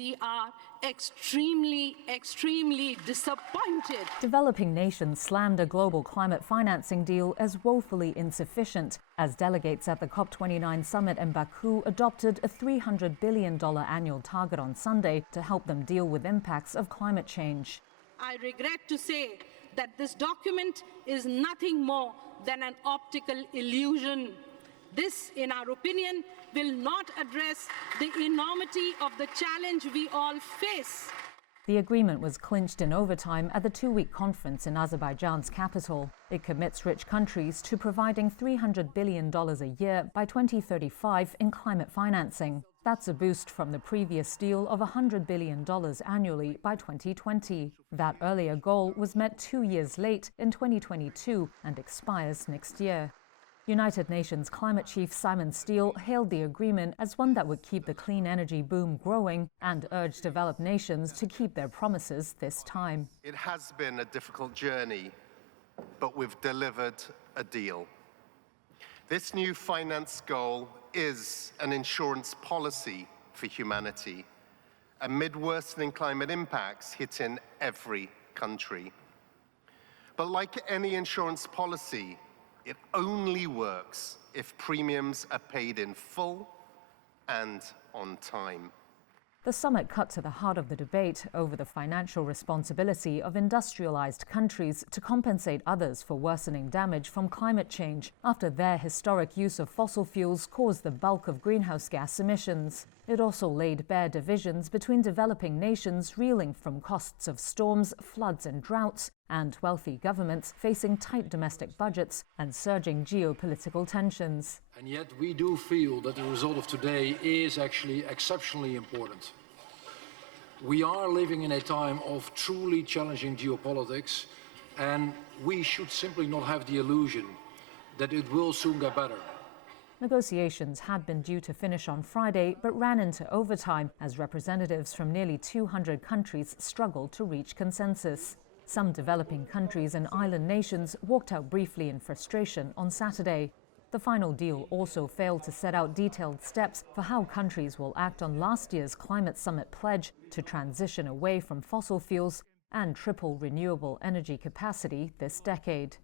We are extremely, extremely disappointed. Developing nations slammed a global climate financing deal as woefully insufficient, as delegates at the COP29 summit in Baku adopted a $300 billion annual target on Sunday to help them deal with impacts of climate change. I regret to say that this document is nothing more than an optical illusion. This, in our opinion, will not address the enormity of the challenge we all face. The agreement was clinched in overtime at the two-week conference in Azerbaijan's capital. It commits rich countries to providing $300 billion a year by 2035 in climate financing. That's a boost from the previous deal of $100 billion annually by 2020. That earlier goal was met 2 years late in 2022 and expires next year. United Nations climate chief Simon Stiell hailed the agreement as one that would keep the clean energy boom growing and urged developed nations to keep their promises this time. It has been a difficult journey, but we've delivered a deal. This new finance goal is an insurance policy for humanity amid worsening climate impacts hitting every country. But like any insurance policy, it only works if premiums are paid in full and on time. The summit cut to the heart of the debate over the financial responsibility of industrialized countries to compensate others for worsening damage from climate change after their historic use of fossil fuels caused the bulk of greenhouse gas emissions. It also laid bare divisions between developing nations reeling from costs of storms, floods and droughts, and wealthy governments facing tight domestic budgets and surging geopolitical tensions. And yet we do feel that the result of today is actually exceptionally important. We are living in a time of truly challenging geopolitics, and we should simply not have the illusion that it will soon get better. Negotiations had been due to finish on Friday, but ran into overtime as representatives from nearly 200 countries struggled to reach consensus. Some developing countries and island nations walked out briefly in frustration on Saturday. The final deal also failed to set out detailed steps for how countries will act on last year's climate summit pledge to transition away from fossil fuels and triple renewable energy capacity this decade.